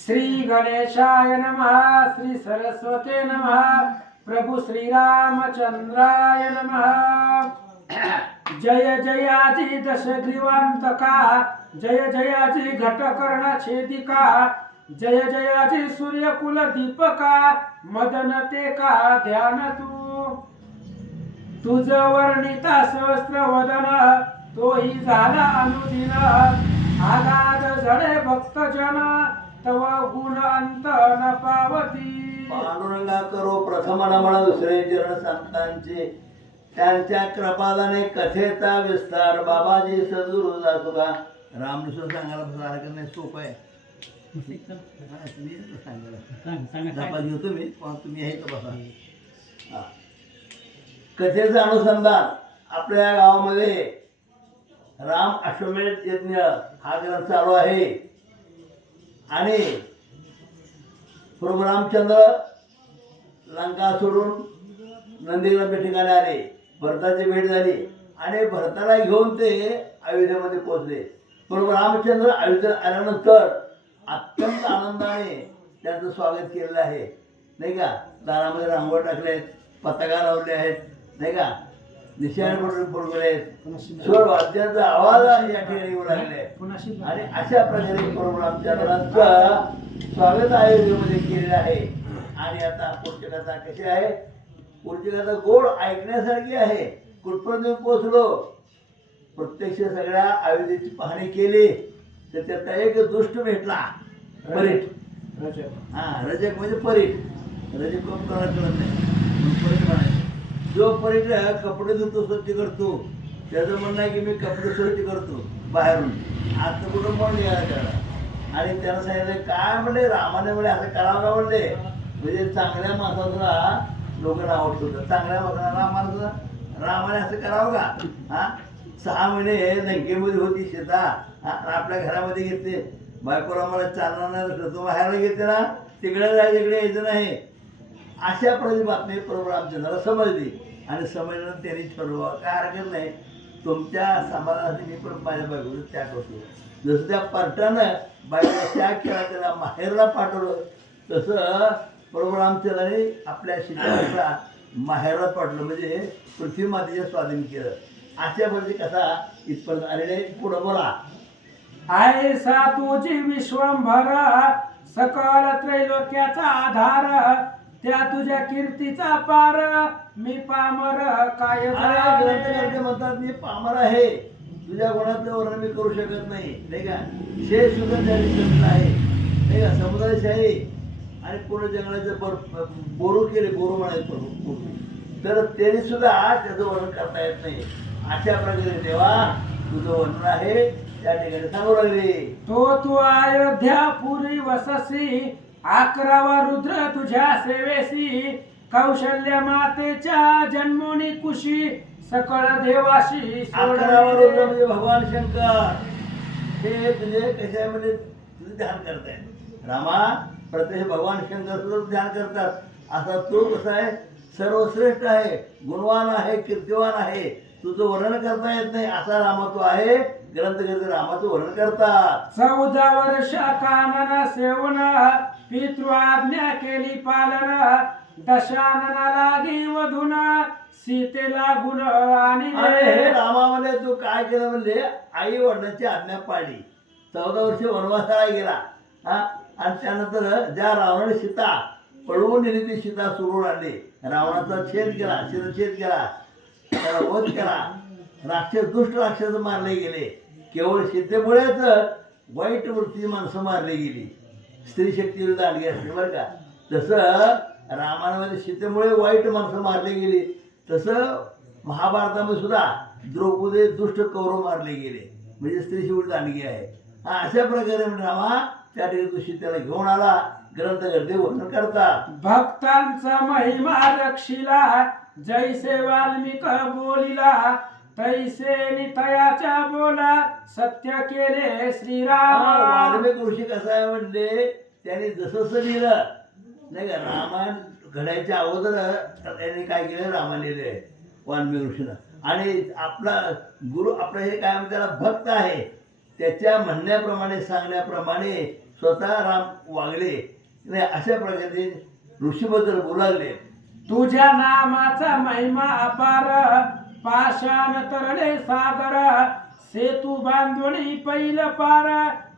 श्री गणेशाय नमः, श्री सरस्वते नमः, प्रभु श्री रामचंद्राय नमः। जय जयाजी दशग्रीवांतका, जय जयाजी घटकर्ण छेदिका, जय जयाजी सूर्यकुल दीपका, मदन ते का ध्यान तुझ वर्णिता सहस्र वदन, तोही झाला अनुदिन, आगाध झडे भक्तजन, तव गुण अंत न पावती। पांडुरंगा करो प्रथम नमन दुसरे चरण संतांचे, त्यांच्या कृपादाने कथेचा विस्तार बाबाजी सद्गुरु दासोबा रामकृष्ण सांगायला सारखं नाही सोपं आहे. तुम्ही सांगायला घेतो मी पण तुम्ही आहे का बघा. कथेचं अनुसंधान आपल्या गावामध्ये राम अश्वमेध यज्ञ हा ग्रंथ चालू आहे आणि प्रभू रामचंद्र लंका सोडून नंदीग्रामच्या ठिकाणी आले, भरताची भेट झाली आणि भरताला घेऊन ते अयोध्येमध्ये पोहोचले. प्रभू रामचंद्र अयोध्येत आल्यानंतर अत्यंत आनंदाने त्यांचं स्वागत केलेलं आहे नाही का. दारामध्ये रांगोळ टाकले आहेत, पताका लावले आहेत नाही का, निशाणे पडले आहेत, स्वर वाद्याचा आवाज या ठिकाणी येऊ लागले आणि अशा प्रकारे प्रभू रामचंद्रांचं स्वागत अयोध्येमध्ये केलेलं आहे. आणि आता पुढची कथा कशी आहे, पुढची कथा गोड ऐकण्यासारखी आहे. कुठपर्यंत पोहोचलो, प्रत्यक्ष सगळ्या अयोध्येची पाहणी केली तर त्याचा एक दुष्ट भेटला, परीट. रजक म्हणजे परीट, रजक कोण कळत नाही, परीट म्हणायचं. जो परीट कपडे धुतो, स्वच्छ करतो, त्याचं म्हणणं आहे की मी कपडे स्वच्छ करतो बाहेरून, आता कुठं म्हणून यायला त्याला. आणि त्यानं सांगितलं काय म्हणले, रामाने म्हणले असं करावं का म्हणले, म्हणजे चांगल्या माणसाला लोकांना आवडत होतं, चांगल्या माणसाला रामाने असं करावं का. 6 महिने लंकेमध्ये होती सीता, आपल्या घरामध्ये घेते, बायकोला मला चालणार नाही, तो बाहेरला घेते ना, तिकडे जायचं इकडे यायचं नाही. अशा प्रति बातमी प्रभू रामचंद्राला समजली आणि समजल्यानं त्यांनी ठरवलं काय हरकत नाही, तुमच्या समाधानासाठी मी पण माझ्या बायकोला त्याग करतो. जसं त्या पार्टानं बायकोला त्याग केला, त्याला माहेरला पाठवलं, तसं प्रभू रामचंद्राने आपल्या सीतेला माहेरला पाठवलं, म्हणजे पृथ्वी मातेच्या स्वाधीन केलं. अशा प्रती कथा इथपर्यंत आलेले. पुढं बोला. ऐसा तुझी विश्वंभर, सकल त्रैलोक्याचा आधार, त्या तुझ्या कीर्तीचा पार, मी पामर काय ग्रंथकर्ते म्हणतात मी पामर आहे, तुझ्या गुणाचं वर्णन मी करू शकत नाही का. शेष सुद्धा त्याने आहे नाही का, समुदायशाही आणि पूर्ण जंगलाचे बोरू केले, बोरू म्हणायचं, तर त्यांनी सुद्धा त्याचं वर्णन करता येत नाही. अशा प्रकारे देवा तुझं वर्णन आहे त्या ठिकाणी सांगू लागले. तू अयोध्यापुरी वससी, 11वा रुद्र तुझ्या सेवेसी, कौशल्य मातेच्या जन्मोनी कुशी, सकळ देवाशी 11वा रुद्र म्हणजे भगवान शंकर. हे तुझे कशामध्ये तुझं ध्यान करतायत. रामा प्रत्यक्ष भगवान शंकर सुद्धा ध्यान करतात. असा तो कसा आहे, सर्वश्रेष्ठ आहे, गुणवान आहे, कीर्तिवान आहे, तुझं वर्णन करता येत नाही असा रामा तो आहे. ग्रंथकर्ते रामाचं वर्णन करतात. 14 वर्ष कानन सेवन, पितृआज्ञा केली पालन, दशानना लागी वधून, सीतेला गुण आणि रामामध्ये तू काय केलं म्हणजे आई वडिलांची आज्ञा पाळली, 14 वर्ष वनवासाला गेला आणि त्यानंतर ज्या रावणाने सीता पळवून नेली ती सीता सोडून आणली, रावणाचा छेद केला, शिरछेद केला, त्याला वध केला, राक्षस दुष्ट राक्षस मारले गेले. केवळ सीतेमुळेच वाईट वृत्ती माणसं मारली गेली, स्त्री शक्ती दांडगी असते बरं का. जसं रामायणामध्ये सीतेमुळे वाईट माणसं मारली गेली, तसं महाभारतामध्ये सुद्धा द्रौपदी दुष्ट कौरव मारले गेले, म्हणजे स्त्री शेवटी दांडगी आहे. अशा प्रकारे रामा त्या ठिकाणी तू सीतेला घेऊन आला, ग्रंथकर्ते वर्णन करतात. भक्तांचा महिमा रक्षिला, जैसे वाल्मिक बोलिला, तैसे नितयाच्या बोला, सत्य केले श्रीराम. वाल्मिक ऋषी कसा आहे म्हणजे त्याने जसं लिहिलं नाही का, रामायण घडायच्या अगोदर त्यांनी काय केलं, रामायण लिहिले वाल्मिक ऋषीनं. आणि आपला गुरु आपलं हे काय त्याला भक्त आहे, त्याच्या म्हणण्याप्रमाणे सांगण्याप्रमाणे स्वतः राम वागले नाही अशा प्रकारे ऋषीबद्दल बोलू लागले. तुझ्या नामाचा महिमा अपार, पाषाण तरले सागर, सेतू बांधुनी पैल पार,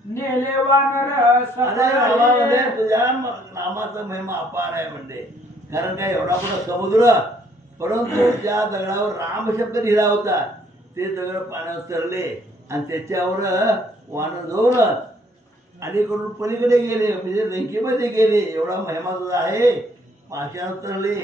नेले वानर अरे रामामध्ये सफळ. तुझ्या नामाचा महिमा अपार आहे म्हणजे. कारण काय एवढा मोठा समुद्र, परंतु ज्या दगडावर राम शब्द लिहिला होता ते दगड पाण्यावर तरले आणि त्याच्यावर वानर जाऊन अलीकडून पलीकडे गेले म्हणजे लंकेमध्ये गेले. एवढा महिमा तुझा आहे, पाशावर तरले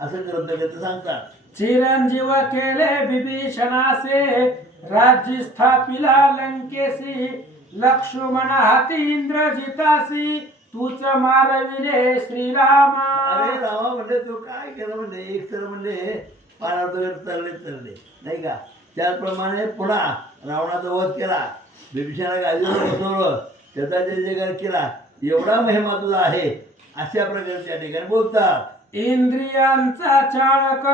असं ग्रंथकर्ते सांगतात. चिरंजीव केले विभीषणासे, राज्य स्थापिला लंकेसी, लक्ष्मण हाती इंद्रजितासी, तूच मारविले श्रीरामा. अरे रामा म्हणले तू काय केलं म्हणले. एक तर म्हणले पाण्यावर दगड तरले नाही का. त्याचप्रमाणे पुन्हा रावणाचा वध केला, बिभीषणाला गादीवर बसवलं, त्याचा जय जयकार केला. एवढा महिमा तुझा आहे अशा प्रकारे त्या ठिकाणी बोलतात. इंद्रियांचा चाळक,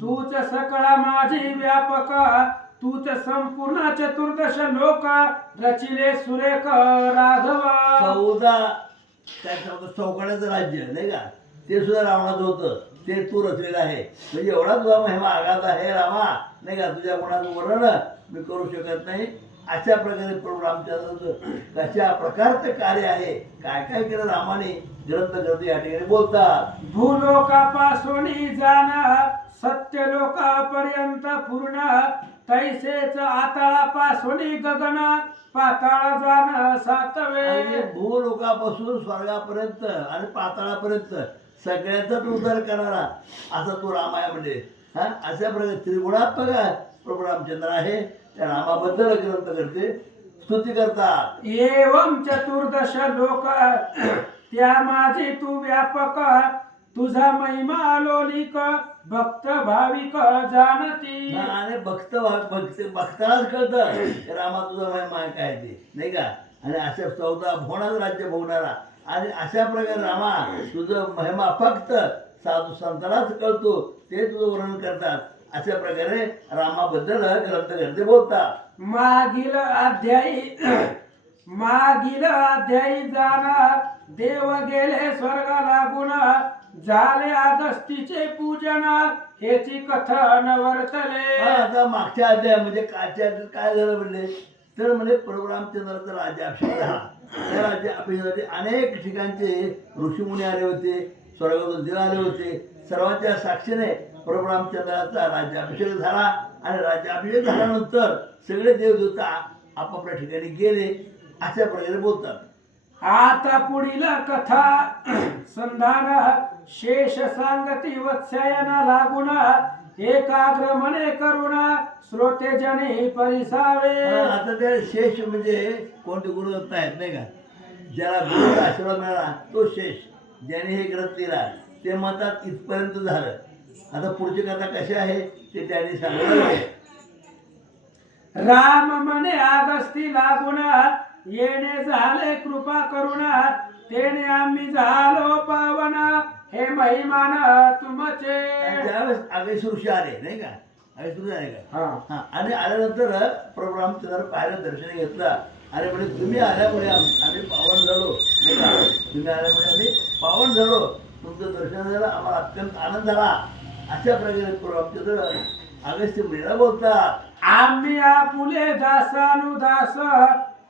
तूच सकळा माझी व्यापक, तूच संपूर्ण चतुर्दश लोक, रचिले सुरेख राघव. 14 काय सांगतो चौकड्याचं राज्य नाही का, ते सुद्धा रावणाचं होतं, ते तू रचलेलं आहे. म्हणजे एवढा तुझा महिमा आघात आहे रामा नाही का. तुझ्या गुणाचं वर्णन मी करू शकत नाही. अशा प्रकारे प्रभू रामचंद्राचं कशा प्रकारचं कार्य आहे, काय काय केलं रामाने ग्रंथकर्ते या ठिकाणी बोलतात. भूलोकापासून जाण, सत्य लोकापर्यंत पूर्ण, तैसेच आतळापासून गगन, पाताळ जाण सातवे. आणि भूलोकापासून स्वर्गापर्यंत आणि पाताळापर्यंत सगळ्यांचाच उद्धार करणारा असा तो राम आहे म्हणजे. हा अशा प्रकारे त्रिगुणात्मक प्रभू रामचंद्र आहे. त्या रामाबद्दल ग्रंथकर्ते स्तुती करतात. एवं चतुर्दश लोक, त्या माझी तू व्यापक, तुझा महिमा लोलिक, भक्त भाविक जाणती. आणि भक्तालाच कळतं रामा तुझा महिमा काय ते नाही का. आणि अशा 14 भोवनाचं राज्य भोगणारा आणि अशा प्रकारे रामा तुझं महिमा फक्त साधू संतांनाच कळतो, ते तुझं वर्णन करतात. अशा प्रकारे रामाबद्दल ग्रंथकर्ते बोलतात. मागील अध्यायी जाणार, देव गेले स्वर्ग लागून, झाले अगस्तीचे पूजन, हेची कथन वर्तले. आता मागच्या अध्याय म्हणजे कालच्या अध्यायात काय झालं म्हणले तर म्हणजे प्रभू रामचंद्राचा राज्याभिषेक झाला. त्या राज्याभिषेकासाठी अनेक ठिकाणचे ऋषीमुनी आले होते, स्वर्गातून देव आले होते. सर्वांच्या साक्षीने प्रभू रामचंद्राचा राज्याभिषेक झाला. आणि राज्याभिषेक झाल्यानंतर सगळे देवदेवता आपापल्या ठिकाणी गेले अशा प्रकारे बोलतात. आता पुढील कथा संधान, शेष सांगती वत्स्यायन लागून, एकाग्र मने करुण, श्रोते जने परिसावे. आता त्या शेष म्हणजे कोणते गुरुदत्त आहेत नाही का. ज्याला गुरुचा आशीर्वाद मिळाला तो शेष, ज्याने हे ग्रंथ लिहिला ते म्हणतात इथपर्यंत झालं. आता पुढची कथा कशी आहे ते त्यांनी सांगितलं. राम म्हणे अगस्ती लागून, येणे झाले कृपा करुण, तेने आम्ही झालो पावन, हे महिमान तुमचे. त्यावेळेस आगेश ऋषी आले नाही का. आगेश ऋषी आले का. हा आणि आल्यानंतर प्रभू रामचंद्र पाहिलं, दर्शन घेतलं आणि म्हणजे तुम्ही आल्यामुळे आम्ही पावन झालो नाही का. तुम्ही आल्यामुळे आम्ही पावन झालो, तुमचं दर्शन झालं, आम्हाला अत्यंत आनंद झाला. अशा प्रकारे प्रभू रामचंद्र अगस्त्य मुनीला बोलतात. आम्ही आपुले दासानुदास,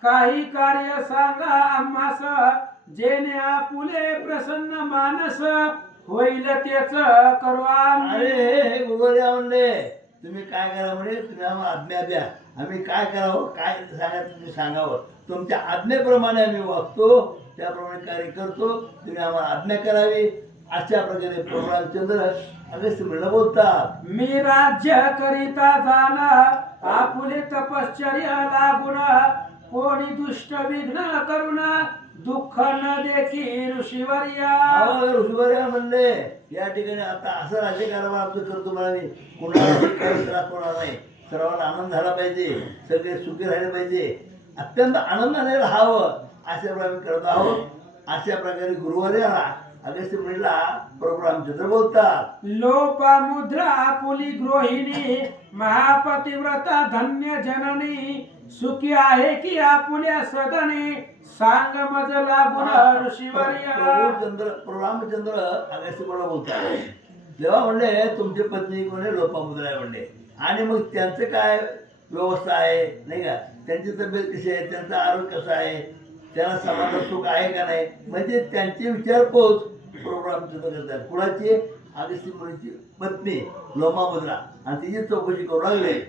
काही कार्य सांगा आम्हास, जेणे आपुले प्रसन्न मानस, होईल तेच करू आम्ही. अरे हे गुरुवर्या म्हणले तुम्ही काय करा म्हणे, तुम्ही आम्हाला आज्ञा द्या, आम्ही काय करावं काय सांगा तुम्ही सांगावं. तुमच्या आज्ञेप्रमाणे आम्ही वागतो, त्याप्रमाणे कार्य करतो, तुम्ही आम्हाला आज्ञा करावी. अशा प्रकारे प्रभू रामचंद्र अगस्त्य मुनीला बोलतात. मी राज्य करिता जाना, आपुले तपश्चर्या लागून, कोणी दुष्ट विघ्न करुण, दुःख न देखी ऋषीवर्या. ऋषीवर्या म्हणले या ठिकाणी आता असं राज्यकारभार आमचं करतो म्हणाले, कोणाला काही त्रास होणार नाही, सर्वांना आनंद झाला पाहिजे, सगळे सुखी राहिले पाहिजे, अत्यंत आनंदाने राहावं अशा प्रकारे करत आहोत. अशा प्रकारे गुरुवर्याला अगस्त्य मुनीला प्रभू रामचंद्र बोलतात. लोपामुद्रा आपुली गृहिणी महापतिव्रता धन्य जननी सुखी आहे की आपुल्या सदनी सांग मज लागून ऋषीवर्य. प्रभू रामचंद्र अगस्त्य मुनीला बोलतात. जेव्हा म्हणले तुमची पत्नी कोणी लोपामुद्रा आहे म्हणले, आणि मग त्यांचं काय व्यवस्था आहे नाही का, त्यांची तब्येत कशी आहे, त्यांचं आरोग्य कसं आहे, त्यांना समाधान सुख आहे का नाही, म्हणजे त्यांची विचारपूस प्रभू रामचंद्र करतात. कुणाची? अगस्त्य मुनीची पत्नी लोपामुद्रा, आणि तिची चौकशी करू लागले.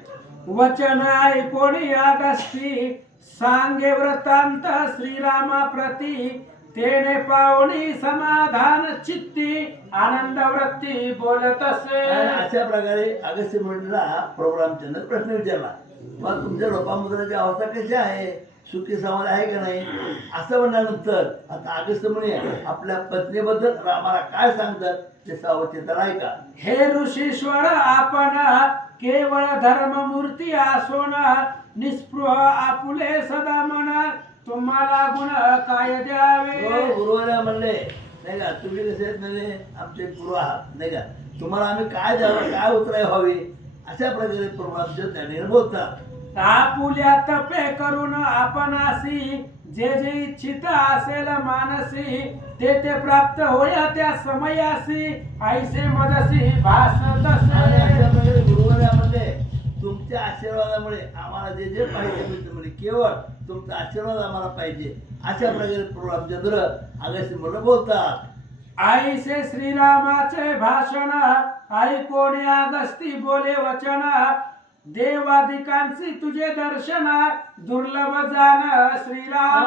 वचन ऐकोणी अगस्ती सांगे वृत्तांत श्रीरामा प्रती तेने पावणी समाधान चित्ती आनंद वृत्ती बोलत असे. आणि अशा प्रकारे अगस्त्य मुनीला प्रभू रामचंद्र प्रश्न विचारला, मग तुमच्या लोपामुद्राची अवस्था कशी आहे, सुखी समाधान आहे का नाही, असं म्हणल्यानंतर आता अगस्त्य मुनी आपल्या पत्नीबद्दल रामाला काय सांगतात ते सावचिंतन ऐका. हे ऋषीश्वर आपण केवळ धर्ममूर्ती आसोन निस्पृह आपुले सदा म्हणा तुम्हाला गुण काय द्यावे. गुरुवाला म्हणले नाही का, तुम्ही कसे आहेत म्हणजे आमचे गुरु आहात नाही का, तुम्हाला आम्ही काय द्यावं, काय उतराय व्हावी, अशा प्रकारे प्रभू रामचंद्र त्यांनी बोलतात. आपुल्या तपे करून आपणासी जे जे इच्छित असेल मानसी ते ते प्राप्त होया त्या समयासी ऐसे मदसी भासत आणि अशा असे. प्रकारे गुरुवाला म्हणले तुमच्या आशीर्वादामुळे आम्हाला जे जे पाहिजे मिळतं म्हणजे केवळ तुमचा आशीर्वाद आम्हाला पाहिजे, अशा प्रकारे प्रभू रामचंद्र अगस्त्य मुनीला बोलतात. ऐसे श्रीरामाचे भाषण ऐकोणी अगस्ती बोले वचन देवादिकांची तुझे दर्शन दुर्लभ जाण अगस्त्य श्रीराम.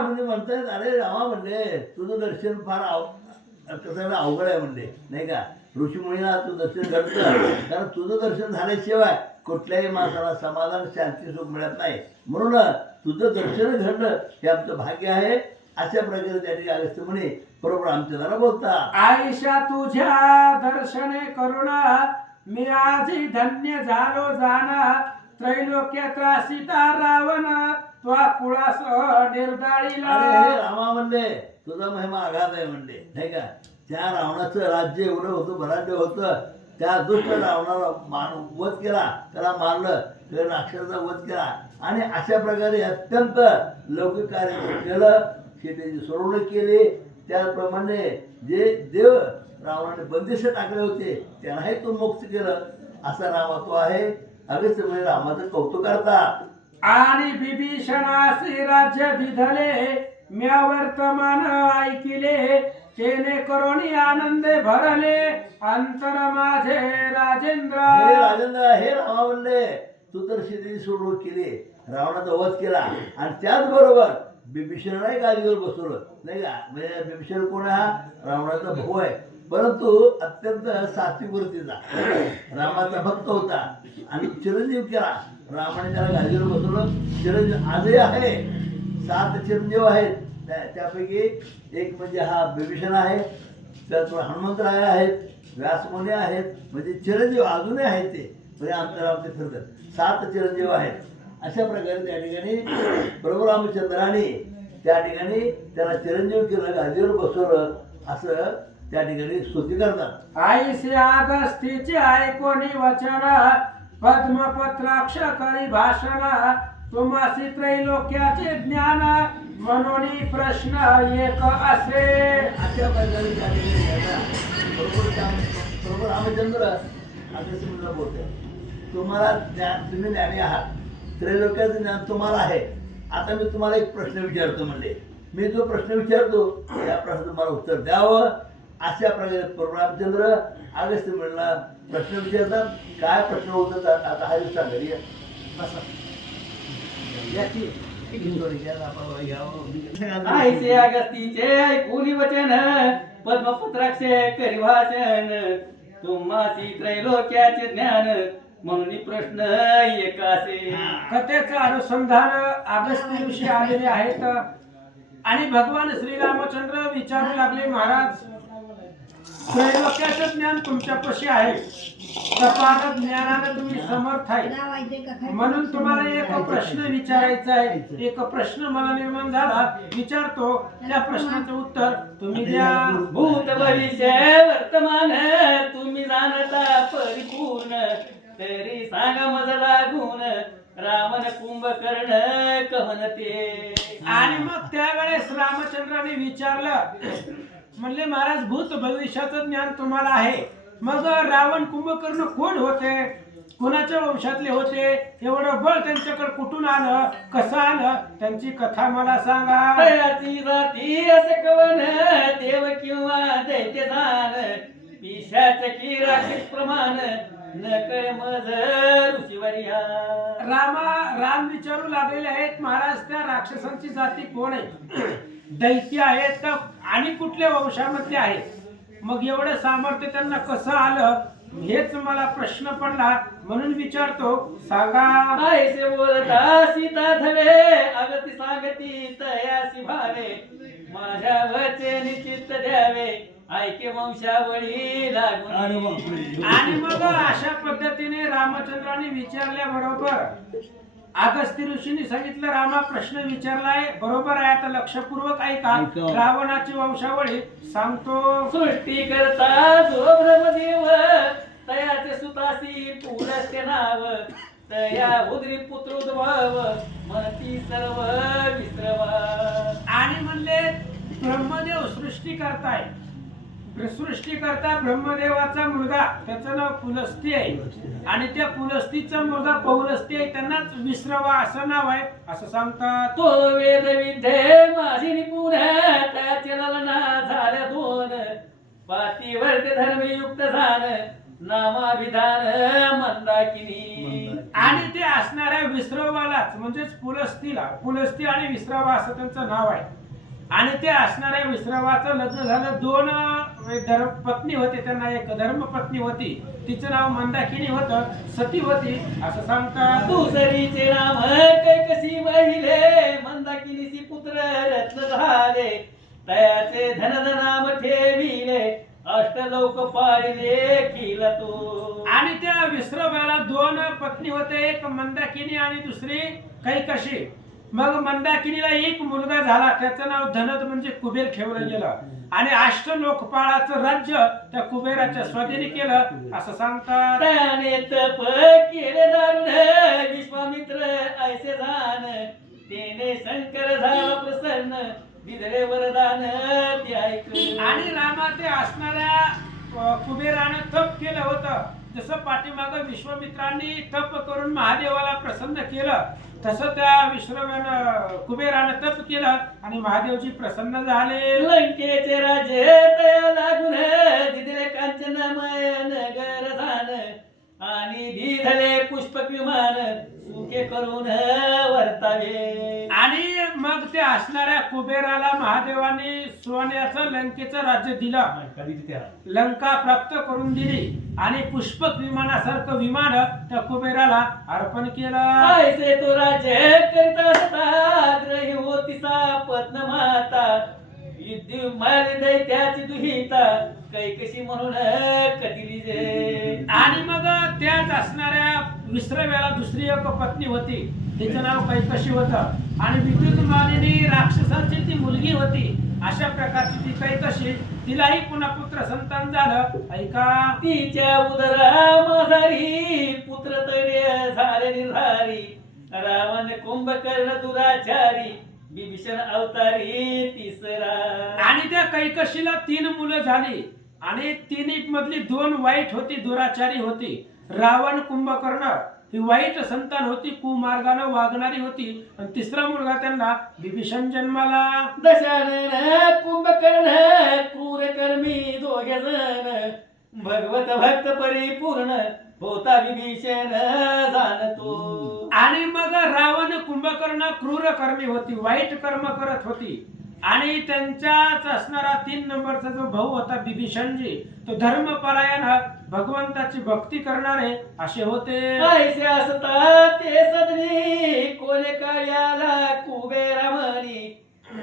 मुनी म्हणतात, अरे रामा म्हणले तुझं दर्शन फार कसं अवघड आहे म्हणले नाही का, ऋषीमुनीला तू दर्शन घडतं, कारण तुझं दर्शन झाल्याशिवाय कुठल्याही माणसाला समाधान शांती सुख मिळत नाही, म्हणून तुझं दर्शन घडलं हे आमचं भाग्य आहे. अशा प्रकारे त्या ठिकाणी अगस्त्य मुनी प्रभू रामचंद्राला बोलतात. आईशा तुझ्या दर्शने करुणा मी आजी धन्य झालो जाना त्रैलोक्य त्रासिता रावण त्वा कुळासह निर्दाळीला. अरे हे रामा म्हणले तुझा महिमा आघात आहे म्हणले नाही का, त्या रावणाचं राज्य एवढं होतं, भराड्य होतं, त्या दुष्ट रावणाला वध केला, त्याला मारलं, त्या राक्षसाचा वध केला, आणि अशा प्रकारे अत्यंत लौकिक कार्य केलं, सीतेची सोडवणूक केली. त्याप्रमाणे जे देव रावणाने बंदिश टाकले होते त्यांनाही तो मुक्त केलं, असा रामा तो आहे. अगस्त्य मुनी रामाचं कौतुक करतात. आणि बिभीषणासी राज्य दिधले म्या वर्तमान ऐकिले तेने करोनी आनंदे भरले अंतर माझे राजेंद्र. हे राजेंद्र, हे रामा म्हणले तू तर सीतेची सोडवणूक केली, रावणाचा वध केला, आणि त्याचबरोबर बिभीषणालाही गादीवर बसवलं नाही का. म्हणजे बिभीषण कोण हा? रावणाचा भाऊ आहे, परंतु अत्यंत सात्विक वृत्तीचा रामाचा भक्त होता, आणि चिरंजीव केला रामाने, त्याला गादीवर बसवलं. चिरंजीव आजही आहे, 7 चिरंजीव आहेत, त्यापैकी एक म्हणजे हा बिभीषण आहे, त्यात हनुमंतराय आहेत, व्यासमुनी आहेत, म्हणजे चिरंजीव अजूनही आहेत ते, म्हणजे अंतरावरती फिरतात 7 चिरंजीव आहेत. अशा प्रकारे त्या ठिकाणी प्रभू रामचंद्राने त्या ठिकाणी त्याला चिरंजीव केलं, गादीवर बसवलं, असं त्या ठिकाणी स्तुती करतात. आईसे अगस्तीचे ऐकोनी वचन पद्मपत्राक्ष करी भाषण तुम्हासी त्रैलोक्याचे ज्ञान म्हणून प्रश्न एक असे. अशा प्रकारे त्या ठिकाणी प्रभू रामचंद्र अगस्त्य मुनीला बोलते, तुम्हाला ज्ञान, तुम्ही ज्ञानी आहात, त्रैलोक्याचं ज्ञान तुम्हाला आहे. आता मी तुम्हाला एक प्रश्न विचारतो म्हणले, मी जो प्रश्न विचारतो त्या प्रश्न तुम्हाला उत्तर द्यावं. अशा प्रकारे प्रभू रामचंद्र अगस्त्य मुनीला प्रश्न विचारतात. काय प्रश्न होतात आता हा दिवस सांगा. ऐसे अगस्तीचे ऐकूनी वचन पद्मपत्राक्षे करी भाषण तुम्हासी त्रैलोक्याचे ज्ञान म्हणून प्रश्न एक असे. कथेचे अनुसंधान अगस्त्य ऋषी आलेले आहेत आणि भगवान श्रीरामचंद्र विचारू लागले, महाराज त्रैलोक्याचं ज्ञान तुमच्यापाशी आहे, सपाट ज्ञानानं तुम्ही समर्थ आहे. म्हणून तुम्हाला एक प्रश्न विचारायचा आहे. एक प्रश्न मला निर्माण झाला, विचारतो. त्या प्रश्नाचं उत्तर तुम्ही द्या. भूत भविष्य वर्तमान तुम्ही जाणता परिपूर्ण, तरी सांगा मज लागून रावण कुंभकर्ण कहनते. आणि मग त्यावेळेस रामचंद्राने विचारलं, म्हणले महाराज भूत भविष्याचं ज्ञान तुम्हाला आहे, मग रावण कुंभकर्ण कोण होते, कोणाच्या वंशातले होते, एवढं बळ त्यांच्याकडे कुठून आलं, कसं आलं, त्यांची कथा मला सांगा. तयाची जाती असे कवन देव किंवा दैत्य जाण, पिशाच की राक्षस प्रमाण नकळ मज ऋषीवर्या. राम विचारू लागलेले आहेत, महाराज त्या राक्षसांची जाती कोण आहे, दैत्य आहेत आणि कुठल्या वंशामध्ये आहेत, मग एवढं सामर्थ्य त्यांना कसं आलं, हेच मला प्रश्न पडला. म्हणून विचारतो, सांगा. ऐसे बोलता सीता धवे अगती सांगती तयासी भावे, माझ्या वचनी चित्त द्यावे ऐके वंशावळी लागून. आणि मग अशा पद्धतीने रामचंद्राने विचारल्याबरोबर अगस्त्य ऋषींनी सांगितलं, रामा प्रश्न विचारलाय बरोबर आहे, आता लक्षपूर्वक ऐका. रावणाची वंशावळी सांगतो. सृष्टी करता जो ब्रह्मदेव तयाचे सुतासी पुरस्ते नाव, तया उदरी पुत्रोद्भव म्हणती सर्व विसरवा. आणि म्हणले ब्रह्मदेव सृष्टी करताय, सृष्टी करता ब्रह्मदेवाचा मुलगा, त्याचं नाव पुलस्ती आहे, आणि त्या पुलस्तीचा मुलगा पौलस्ती आहे, त्यांनाच विसरवा असं नाव आहे असं सांगतात. तो वेद विद्ये माझी निपुण त्याचे ललना झाल्या दोन, पातीवर ते धर्मयुक्त झान नामाभिधान मंदाकिनी. आणि ते असणाऱ्या विसरवालाच म्हणजेच पुलस्तीला, पुलस्ती आणि विसरवा असं त्यांचं नाव आहे, आणि ते असणाऱ्या विसरवाचं लग्न झालं. दोन पत्नी होते, त्यांना एक धर्मपत्नी होती, तिचं नाव मंदाकिनी होतं, सती होती असं सांगतात. दुसरीचे नाम कैकसी वाहिले, मंदाकिनीसी पुत्र रत्न झाले, तयाचे धनद नाम ठेविले, अष्टलोक पाळले किला तो. आणि त्या विसरवाला दोन पत्नी होते, एक मंदाकिनी आणि दुसरी कैकशी. मग मंदाकिनीला एक मुलगा झाला, त्याचं नाव धनद म्हणजे कुबेर ठेवलं गेलं, आणि अष्टलोकपाळाचं राज्य त्या कुबेराच्या स्वाधीनी केलं असं सांगतात. त्याने तप केले दारुण विश्वामित्र ऐसे जाण, तेने शंकर झाला प्रसन्न दिले वरदान ते ऐक. आणि रामा ते असणाऱ्या कुबेरानं तप केलं होतं, जसं पाठीमागं विश्वामित्रांनी तप करून महादेवाला प्रसन्न केलं, तसं त्या विश्वामित्रानं कुबेरानं तप केलं आणि महादेवजी प्रसन्न झाले. लंकेचे राजे तया लागून दिदले कांचनमय नगर झान, आणि दिधले पुष्पक विमान सुखे करून वर्तावे. आणि मग ते असणाऱ्या कुबेराला महादेवाने सोन्याचं लंकेचं राज्य दिलं, लंका प्राप्त करून दिली, आणि पुष्पक विमानासारखं विमान त्या कुबेराला अर्पण केलं. ऐसे तो राज्य करीत असता ग्रही होतीसा पद्ममाता, युद्ध दैत्याची दुहिता कैकशी म्हणून कथिली जे. आणि मग त्याच असणाऱ्या विसरव्याला दुसरी एक पत्नी होती, तिचं नाव कैकशी होतं, आणि विद्युत मालिनी राक्षसांची ती मुलगी होती. अशा प्रकारची ती कैकशी, तिलाही पुन्हा पुत्र संतान झालं. ऐका. तिच्या उदरा माझारी पुत्र तैर्य झाले निर्धारी, रावण कुंभकर्ण दुराचारी विभीषण अवतारी तिसरा. आणि त्या कैकशीला 3 मुलं झाली, आणि तिन्ही मधली 2 वाईट होती, दुराचारी होती. रावण कुंभकर्ण ही वाईट संतान होती, कुमार्गानं वागणारी होती, आणि तिसरा मुलगा त्यांना विभीषण जन्माला. दशानन कुंभकर्ण क्रूर कर्मी दोघे जण, भगवत भक्त परिपूर्ण होता विभीषण जाणतो. आणि मग रावण कुंभकर्ण क्रूर कर्मी होती, वाईट कर्म करत होती, आणि त्यांच्याच असणारा 3 नंबरचा जो भाऊ होता विभीषणजी, तो धर्मपरायण भगवंताची भक्ती करणारे असे होते. ऐसे असता ते सदनी कोणे काळ्याला कुबेरा म्हणी,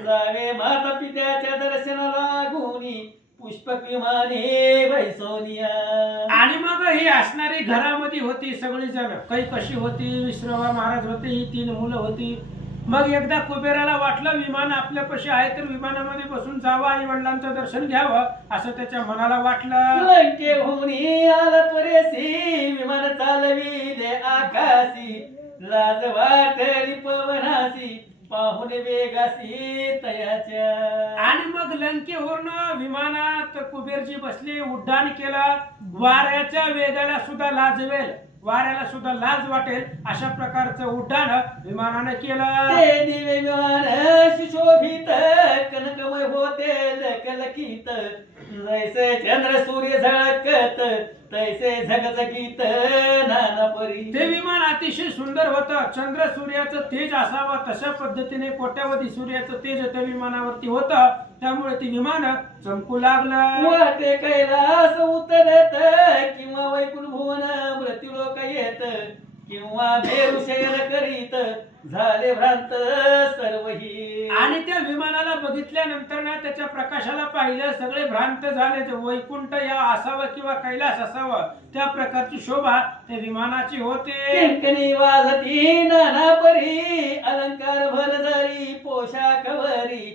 जावे माता पित्याच्या दर्शनाला गुणी, पुष्पक विमाने वैसोनिया. आणि मग ही असणारी घरामध्ये होती सगळी जण. काही कशी होती, विश्रवा महाराज होते, ही 3 मुलं होती. मग एकदा कुबेराला वाटलं विमान आपल्यापाशी आहे तर विमानामध्ये बसून जावं, आई वडिलांचं दर्शन घ्यावं असं त्याच्या मनाला वाटलं. लंकेहून आला त्वरेसी विमान चालवी दे आकाशी. लाज वाटली पवनासी पाहुणे वेगासी तयाच्या. आणि मग लंकेवरून विमानात कुबेरजी बसले, उड्डाण केलं. वाऱ्याच्या वेगाला सुद्धा लाजवेल, वाऱ्याला सुद्धा लाज वाटेल अशा प्रकारचं उड्डाण विमानाने केलं. ते दिवे विमान सुशोभित कनकमय होते लकलकीत. जैसे चंद्र सूर्य झळकत तैसे झगझगीत नाना परी. ते विमान अतिशय सुंदर होतं. चंद्र सूर्याचं तेज असावं तशा पद्धतीने कोट्यावधी सूर्याचं तेज त्या विमानावरती होतं. त्यामुळे ते विमान चमकू लागलं. वाटे कैलास उतरत किंवा वैकुंठ भुवन मृत्यूलोक येत किंवा भेरू शयन करीत झाले भ्रांत सर्वही. आणि त्या विमानाला बघितल्यानंतर ना त्याच्या प्रकाशाला पाहिलं, सगळे भ्रांत झाले. ते वैकुंठ या असावं किंवा कैलास असावं त्या प्रकारची शोभा त्या विमानाची होते. किंकणी वाजती नाना परी अलंकार भरजरी पोशाखवरी.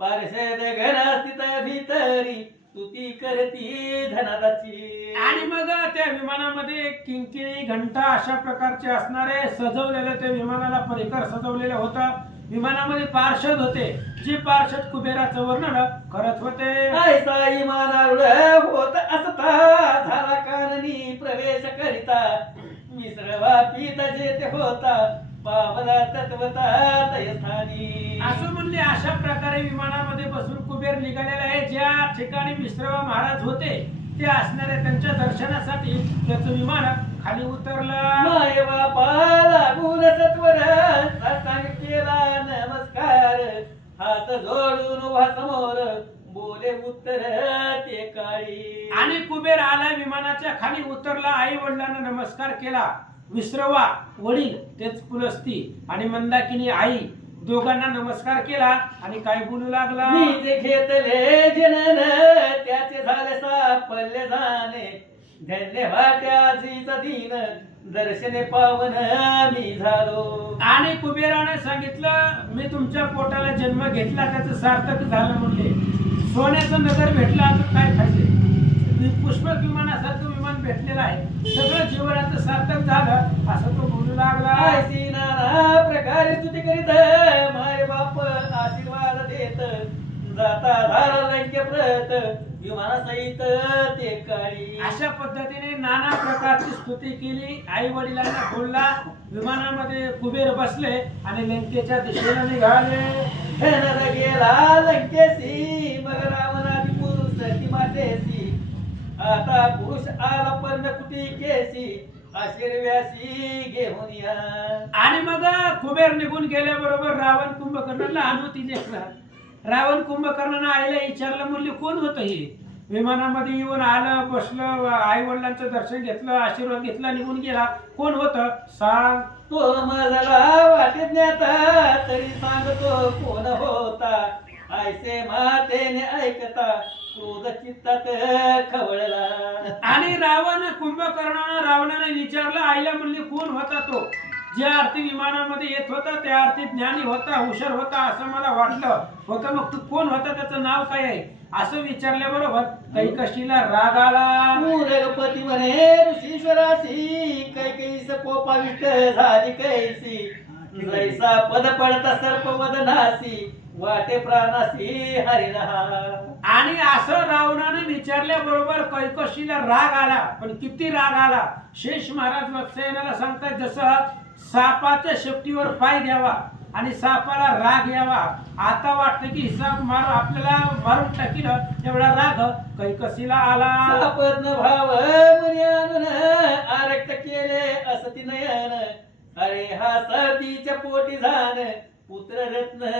पार्षद घनास्थित भीतरी स्तुती करती धनादाची. आणि मग त्या विमानामध्ये किंकिणी घंटा अशा प्रकारचे असणारे सजवलेले ते विमानाला परिकर सजवलेले होतं. विमानामध्ये पार्षद होते, जे पार्षद कुबेराचं वर्णन करत होते. ऐसा इमानारूढ होत असता झाला काननी प्रवेश करिता. मिश्रवा पिता जेते होता पावला तत्वता तयस्थानी. असं म्हणले अशा प्रकारे विमानामध्ये बसून कुबेर निघालेला आहे. ज्या ठिकाणी विश्रवा महाराज होते ते असणारे त्यांच्या दर्शनासाठी त्याचं विमान खाली उतरलं. माय बापा लागून सत्वर साष्टांग केला नमस्कार. हात जोडून उभा समोर बोले उत्तर ते काळी. आणि कुबेर आला, विमानाच्या खाली उतरला, आई वडिलांना नमस्कार केला. विश्रवा वडील तेच पुलस्ती आणि मंदाकिनी आई दोघांना नमस्कार केला आणि काय बोलू लागला. मी जे घेतले जनन त्याचे झाले साफल्य जाणे. धन्य वाट्याचीचा दीन दर्शने पावन मी झालो. आणि कुबेराने सांगितलं मी तुमच्या पोटाला जन्म घेतला त्याचं सार्थक झालं म्हणले. सोन्याचं नगर भेटलं आता काय खायचे. पुष्पक विमानासारखं विमान भेटलेलं आहे, सगळं जीवनाचं सार्थक झालं असं तो बोलू लागला. ऐसी नाना प्रकारे स्तुती करीत माय बाप आशीर्वाद देत. जाता झाला लंके प्रत विमानासहित ते काळी. अशा पद्धतीने नाना प्रकारची स्तुती केली, आई वडिलांना बोलला. विमानामध्ये कुबेर बसले आणि लंकेच्या दिशेला निघाले. धनर गेला लंकेसी मग रावणादी पुरुष ती मातेसी. आता पुरुष आला पर्णकुटी केसी आशीर्व्यासी घेऊन या. आणि मग कुबेर निघून गेल्याबरोबर रावण कुंभकर्ण लहान होती लेकरं. रावण कुंभकर्णानं आईला विचारलं, म्हणले कोण होतं हे. विमानामध्ये येऊन आलं, बसलं, आई वडिलांचं दर्शन घेतलं, आशीर्वाद घेतला, निघून गेला. कोण होतं सांग. तो मला वाटेत न्याता तरी सांगतो कोण होता. ऐसे मातेने ऐकता क्रोध चित्तात खवळला. आणि रावण कुंभकर्णानं रावणाने विचारलं, आईला म्हणले कोण होता तो. ज्या अर्थी विमानामध्ये येत होता त्या अर्थी ज्ञानी होता, हुशार होता असं मला वाटलं होतं. मग तू कोण होता, त्याचं नाव काय आहे असं विचारल्याबरोबर कैकशीला राग आला. मूरगपती म्हणे ऋषीश्वराशी कैकईस कोपाविष्ट झाली कैसी. जैसा पद पडता सर्प वदनासी वाटे प्राणासी हरिणहा. आणि असं रावणाने विचारल्याबरोबर कैकशीला राग आला. पण किती राग आला. शेष महाराज वत्सयानाला सांगतात, जसं सापाच्या शेपटीवर पाय द्यावा आणि सापाला राग यावा. आता वाटतं की हिसाब मारू आपल्याला मारून टाकील एवढा राग कैकसीला आला. सापत्न भाव मुनी आणून आरक्त केले असती नयन. अरे हा सतीच्या पोटी झान पुत्र रत्न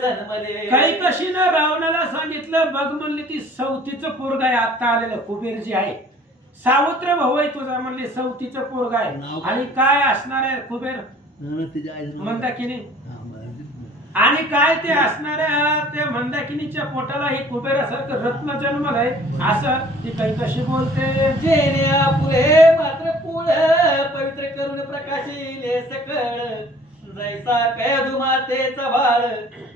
जन्मले. कैकशीनं रावणाला सांगितलं, बघ म्हणली ती सवतीचं पोरग आहे आता आलेलं कुबेर जे आहे. सावत्र भाऊ आहे तुझा म्हणले, सवतीचं पोरग आहे. आणि काय असणार आहे कुबेर मंदाकिनी. आणि काय ते असणाऱ्या त्या मंदाकिनीच्या पोटाला हे कुबेरासारखं रत्न जन्मलंय असं ती काही कशी बोलते. जेने आपुले मात्र कुळ पवित्र करून प्रकाशिले सकळ जैसा कयदु मातेचा बाळ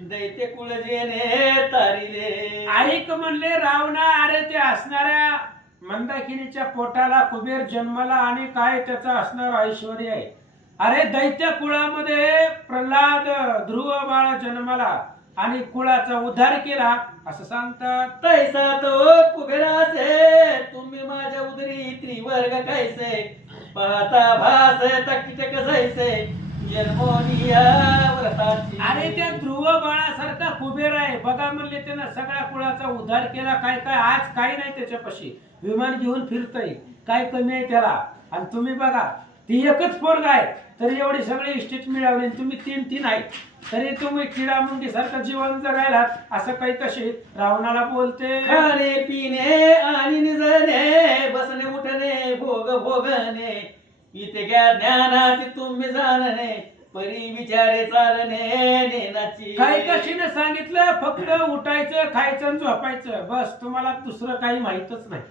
दैत्य कुळ जेने तारिले. ऐक म्हणले रावणा, अरे ते असणाऱ्या मंदाकिनीच्या पोटाला कुबेर जन्मला आणि काय त्याचं असणार ऐश्वर्य आहे. अरे दैत्य कुळामध्ये प्रल्हाद ध्रुव बाळ जन्मला आणि कुळाचा उद्धार केला असं सांगतात. तैसा तो कुबेरासे तुम्ही माझ्या उदरी त्रिवर्ग कैसे पाहता भास तकीटक जैसे जन्मोनिया व्रताची. अरे त्या ध्रुव बाळासारखा कुबेर आहे बघा म्हणले त्यानं सगळ्या कुळाचा उद्धार केला. काय काय आज काही नाही त्याच्यापाशी, विमान घेऊन फिरतय, काय कमी आहे त्याला. आणि तुम्ही बघा ती एकच पोरग आहे तरी एवढी सगळी इस्टेट मिळवली, तुम्ही तीन तीन आहे तरी तुम्ही किडा मुंगी सारखं जीवन जगायला असं काही कशी रावणाला बोलते. खाणे पिणे आणि निजणे बसणे उठणे भोग भोगणे इथे घ्या ज्ञानाची तुम्ही जाणणे परी विचारे चालणे नेनाची. काही कशीने सांगितलं फक्त उठायचं खायचं आणि झोपायचं बस, तुम्हाला दुसरं काही माहितच नाही.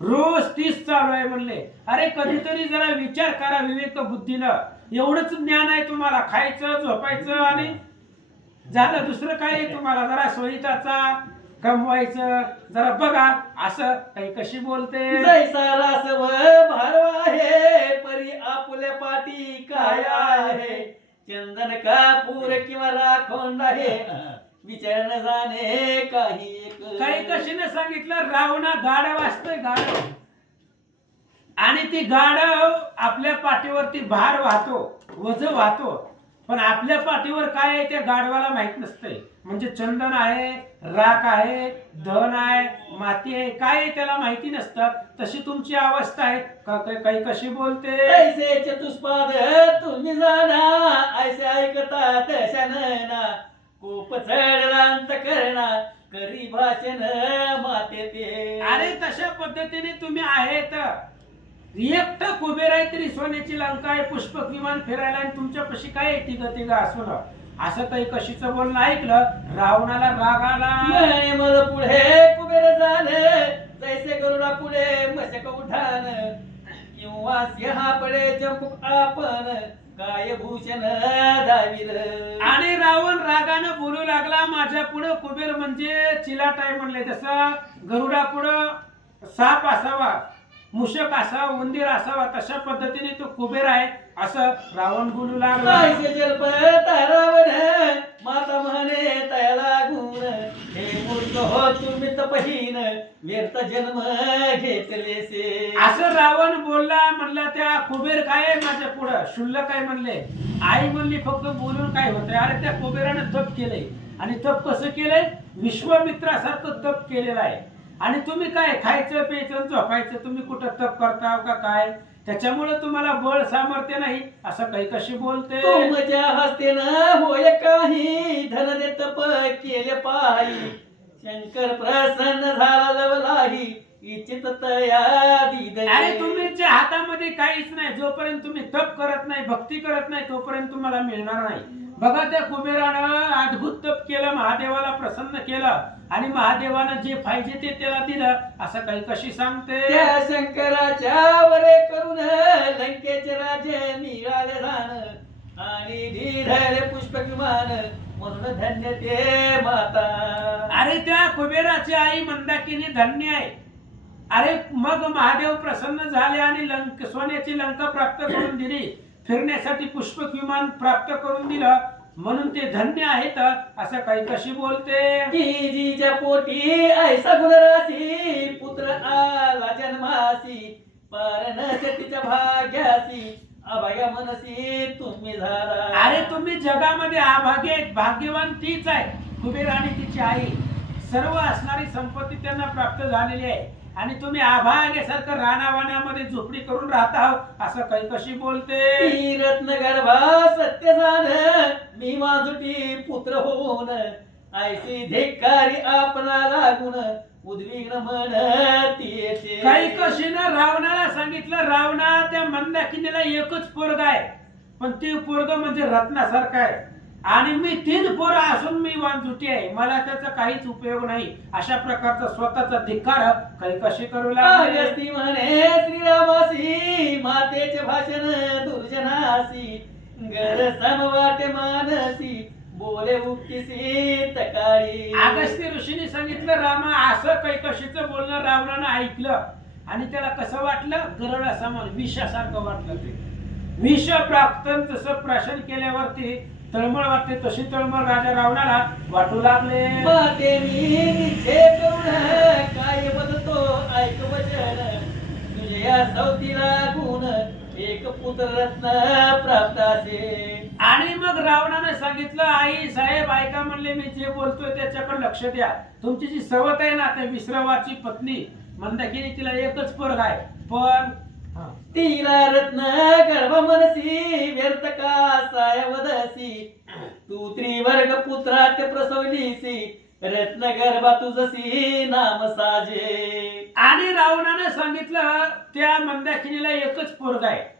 रोज 30 चालू आहे म्हणले. अरे कधीतरी जरा विचार करा विवेक बुद्धीनं, एवढंच ज्ञान आहे तुम्हाला, खायचं झोपायचं आणि झालं, दुसरं काय आहे तुम्हाला. जरा सोयीताचा कमवायचं जरा बघा असं काही कशी बोलते. जैसा रासव भारव आहे परी आपुल्या पाठी काय आहे चंदन कापूर किंवा राखोंड आहे विचार न जाणे काही एक. काही कशीने सांगितलं रावणा गाढव असतोय गाढव, आणि ती गाढव आपल्या पाठीवरती भार वाहतो, वज वाहतो, पण आपल्या पाठीवर काय आहे त्या गाढवाला माहित नसतंय. म्हणजे चंदन आहे, राख आहे, धन आहे, माती आहे, काय आहे त्याला माहिती नसतं. तशी तुमची अवस्था आहे. काही कशी बोलते. ऐसे चतुष्पाद तुम्ही जाणा ऐसे ऐकता तशा ना कोप चढलांत करना करी भाषण माते ते. अरे तशा पद्धतीने तुम्ही आहेत. एकटं कुबेर आहे तरी सोन्याची लंका आहे, पुष्पक विमान फिरायला, आणि तुमच्यापाशी काय आहे तिघ तिघ असून असं काही कशीचं बोलणं ऐकलं रावणाला राग आला. म्हणे मला पुढे कुबेर झाले जैसे गरुडा पुढे मशक उठान किंवा सिंहा पडे चंपूक आपण काय भूषण दाविल. आणि रावण रागानं बोलू लागला, माझ्या पुढे कुबेर म्हणजे चिलाट आहे म्हणले. जसं गरुडा पुढं साप असावा, मुशक असावा, उंदीर असावा, तशा पद्धतीने तो कुबेर आहे असं रावण बोलू लागला. ऐसे जल्प तारावण माता म्हणे तया लागून हे मूर्ख हो तुम्ही तपहीन व्यर्थ जन्म घेतलेसे. असं रावण बोलला. म्हणला त्या कुबेर काय आहे माझ्या पुढं, शुल्लक काय म्हणले. आई म्हणली फक्त बोलून काय होतंय. अरे त्या कुबेरानं तप केलंय, आणि तप कसं केलंय, विश्वामित्रासारखं तप केलेलं आहे. आणि तुम्ही काय खायचं प्यायचं झोपायचं, तुम्ही कुठं तप करता का काय, त्याच्यामुळे तुम्हाला बळ सामर्थ्य नाही असं काही कशी बोलते. तुमच्या हस्ते न होय काही धन दे तप केले पाही शंकर प्रसन्न झाला लवलाही इच्छित तया दिदे. अरे तुमच्या हातामध्ये काहीच नाही, जोपर्यंत तुम्ही तप करत नाही, भक्ती करत नाही, तोपर्यंत तुम्हाला मिळणार नाही. बघा त्या कुबेरानं अद्भुत तप केलं, महादेवाला प्रसन्न केलं, आणि महादेवानं जे पाहिजे ते त्याला दिलं असं काही कशी सांगते. त्या शंकराच्या वरे करून लंकेचे राजे मिळाले जाण आणि ढिढले पुष्पक विमान म्हणून धन्य ते माता. अरे त्या कुबेराची आई मंदाकिनी धन्य आहे. अरे मग महादेव प्रसन्न झाले आणि सोन्याची लंका प्राप्त करून दिली, फिरण्यासाठी पुष्पक विमान प्राप्त करून दिलं, म्हणून ते धन्य आहेत असं काही कशी बोलते. की जीच्या पोटी ऐसा गुणराशी पुत्र आला जन्मासी पार नसे तिच्या भाग्यासी अभाग्या मनसी तुम्ही झाला. अरे तुम्ही जगामध्ये अभाग्य आहेत, भाग्यवान तीच आहे कुबेर आणि तिची आई. सर्व असणारी संपत्ती त्यांना प्राप्त झालेली आहे, आणि तुम्ही आभाग्यासारखं रानावाण्यामध्ये झोपडी करून राहता असं काही कशी बोलते. ती रत्न गर्भा सत्य जाण मी माझुटी पुत्र होऊन ऐसी धिक्कारी आपणा लागून उद्विग्न मन ती. काही कशीनं रावणाला सांगितलं, रावणा त्या मंदाकिनीला एकच पोरग आहे, पण ते पोरग म्हणजे रत्नासारखं आहे. आणि मी 3 पोरं असून मी वांजुटी आहे, मला त्याचा काहीच उपयोग नाही, अशा प्रकारचा स्वतःचा धिक्कार काही कशी करू लागले. व्यस्ती म्हणे श्रीरामासी मातेचे भाषण दुर्जनासी घर समवाटे मानसी बोले उक्तीसी तकाळी. अगस्त्य ऋषीने सांगितलं रामा असं कैकशीचं बोलणं रावणानं ऐकलं आणि त्याला कसं वाटलं, गरळ समान विषासारखं वाटलं. ते विष प्राप्त जसं प्राशन केल्यावरती तळमळ वाटते तशी तळमळ राजा रावणाला वाटू लागले. माते मी निश्चय करून काय बदतो ऐक वचन तुझे या सौतीला गुण एक पुत्र रत्न प्राप्त असे. आणि मग रावणाने सांगितलं आई साहेब ऐका म्हणले, मी जे बोलतोय त्याच्याकडे लक्ष द्या. तुमची जी सवत आहे ना त्या विश्रवाची पत्नी मंदाकिनी, तिला एकच पोरगा आहे, पण तिला रत्न गर्भ मनसी व्यर्थ का सायवदसी तू त्रिवर्ग पुत्रात प्रसवलीसी रत्न गर्भा तुझसी नाम साजे. आणि रावणाने सांगितलं त्या मंदाकिनीला एकच पोरगा आहे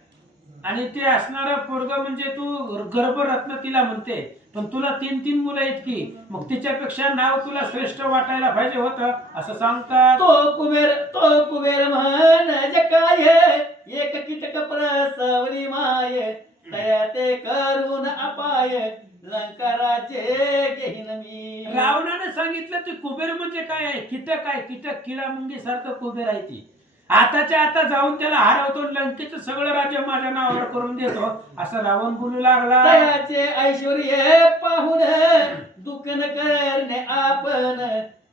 आणि ते असणारं पोरग म्हणजे तू गर्भरत्न तिला म्हणते, पण तुला 3 मुलं आहेत की, मग तिच्यापेक्षा नाव तुला श्रेष्ठ वाटायला पाहिजे होतं असं सांगतात. तो कुबेर म्हण जे काय एक कीटक प्रसवली माय तया ते करून अपाय लंका राज्ये घेईन मी. रावणाने सांगितलं ते कुबेर म्हणजे काय आहे, कीटक आहे, कीटक किडा मुंगी सारखं कुबेर आहे ती. आताच्या आता जाऊन त्याला हरवतो, लंकेचं सगळं राज्य माझ्या नावावर करून देतो असं रावण बोलू लागला. तयाचे ऐश्वर्य पाहून दुःख न करणे आपण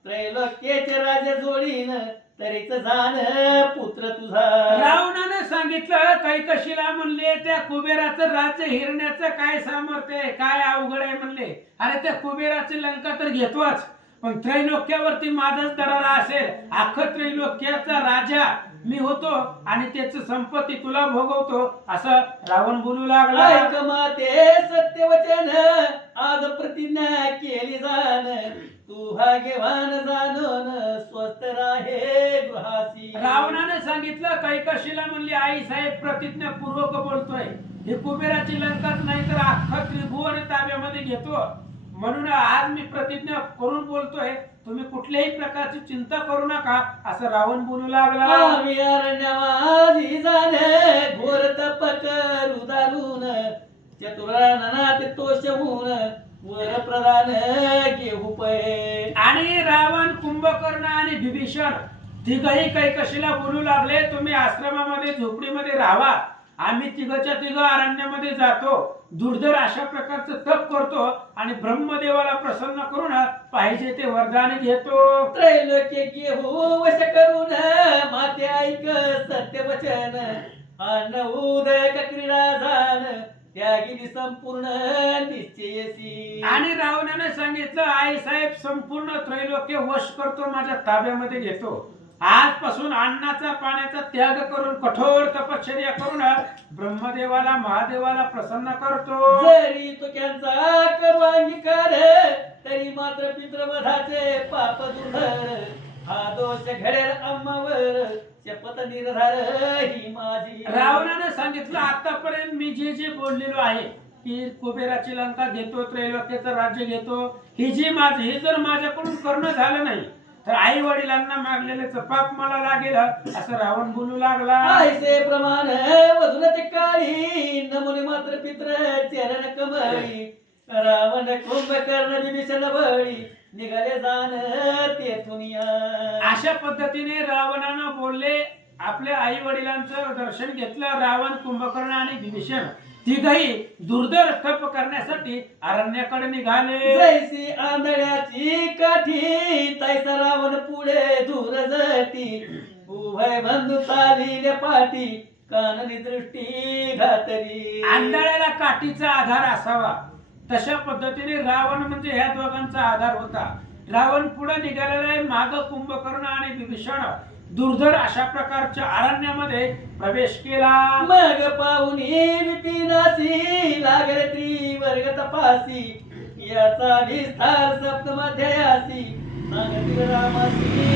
त्रैलोक्याचे राजे जोडीन तरीच जाण पुत्र तुझा. रावणाने सांगितलं कैकशीला म्हणले त्या कुबेराचं राज्य हिरण्याचं काय सामर्थ्य आहे, काय अवघड आहे म्हणले. अरे त्या कुबेराची लंका तर घेतोच, पण त्रैलोक्यावरती माझाच दरारा असेल, अख्खं त्रैलोक्याचा राजा मी होतो आणि त्याची संपत्ती तुला भोगवतो असं रावण बोलू लागला. ऐक माते सत्य वचन आज प्रतिज्ञा केली जाण तू भाग्यवान जाणून स्वस्त राहे गृहासी. रावणाने सांगितलं कैकशीला म्हणली आई साहेब प्रतिज्ञा पूर्वक बोलतोय, ही कुबेराची लंकाच नाही तर अख्खा त्रिभुवन ताब्यामध्ये घेतो, म्हणून आज मी प्रतिज्ञा करून बोलतोय, तुम्ही कुठल्याही प्रकारची चिंता करू नका असं रावण बोलू लागला. आम्ही अरण्यवासी जाणे घोर तप करू दारुण चतुराननात तोष होऊन वर प्रधान घेऊ पै. आणि रावण कुंभकर्ण आणि विभीषण तिघही कैकशीला बोलू लागले, तुम्ही आश्रमामध्ये झोपडीमध्ये राहावा, आम्ही तिघच्या तिघ अरण्यामध्ये जातो, दुर्धर अशा प्रकारचं तप करतो आणि ब्रह्मदेवाला प्रसन्न करून पाहिजे ते वरदान घेतो. त्रैलोक्य घेऊ वश करून माते ऐक सत्य वचन अन्न उदय क्रीडा जाण त्यागिनी संपूर्ण निश्चयसी. आणि रावणाने सांगितलं आई साहेब संपूर्ण त्रैलोक्य वश करतो, माझ्या ताब्यामध्ये घेतो, आजपासून अन्नाचा पाण्याचा त्याग करून कठोर तपश्चर्या करून ब्रह्मदेवाला महादेवाला प्रसन्न करतो. जरी तो त्यांचा करू अंगीकार तरी मात्र पितृवधाचे पाप दुर्धर हा दोष घडेल आम्हावर शपथ निर्धार ही माझी. रावणाने सांगितलं आतापर्यंत मी जे जे बोललेलो आहे की कुबेराची लंका घेतो, त्रैलोक्याचं राज्य घेतो, ही जी माझी हे जर माझ्याकडून करणं झालं नाही तर आई वडिलांना मागलेले पाप मला लागेल असं रावण बोलू लागला. ऐसे प्रमाण वधूनचे काळी नमुने मात्र पित्र चरण कमळी रावण कुंभकर्ण विभीषण बळी निघाले जाण तेथून या. अशा पद्धतीने रावणानं बोलले, आपल्या आई वडिलांचं दर्शन घेतलं. रावण कुंभकर्ण आणि विभीषण तिघही दुर्धर तप करण्यासाठी अरण्याकडे निघाले. जैसी आंधळ्याची काठी तैसा रावण पुढे दूर जटी उभय बंधू चालिले पाठी काननी दृष्टी घातली. आंधळ्याला काठीचा आधार असावा तशा पद्धतीने रावण म्हणजे ह्या दोघांचा आधार होता. रावण पुढे निघालेला आहे, माग कुंभकर्ण आणि विभीषण दुर्धर अशा प्रकारच्या अरण्यामध्ये प्रवेश केला. मग पाहुणी विपिनासी लागले त्रिवर्ग तपासी याचा विस्तार सप्तमाध्यायासी सांगतील रामासी.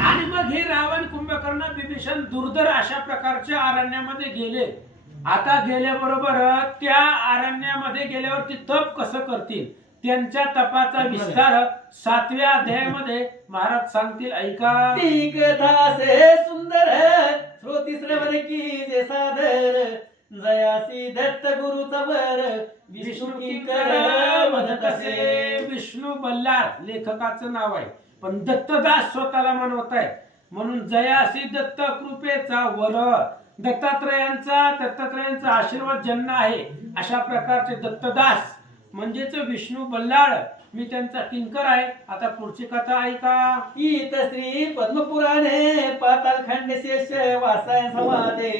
आणि मग हे रावण कुंभकर्ण विभीषण दुर्धर अशा प्रकारच्या अरण्यामध्ये गेले आता गेल्याबरोबर त्या अरण्यामध्ये गेल्यावरती तप कसं करतील त्यांच्या तपाचा विस्तार 7व्या अध्यायामध्ये महाराज सांगतील, ऐका. ती कथा से सुंदर श्रोती श्रवण की जे सादर जयासी दत्त गुरु तवर विष्णू किंकर म्हणत असे. विष्णू बल्लाळ लेखकाचं नाव आहे, पण दत्तदास स्वतःला म्हणवत आहे. म्हणून जयासी दत्त कृपेचा वर, दत्तात्रयांचा आशीर्वाद ज्यांना आहे अशा प्रकारचे दत्तदास म्हणजेच विष्णू बल्लाळ, मी त्यांचा किंकर आहे. आता पुढची कथा ऐका. ईत श्री पद्मपुराणे पाताल खंड शेष वासाय समाधे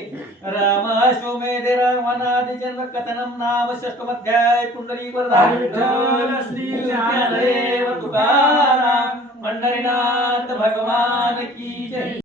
रामाश्वमेध रावणादि जन्म कथनम नाम षष्टमध्याय पुंडरी वरदान विठ्ठल श्री ज्ञानदेव तुकाराम पंढरीनाथ भगवान की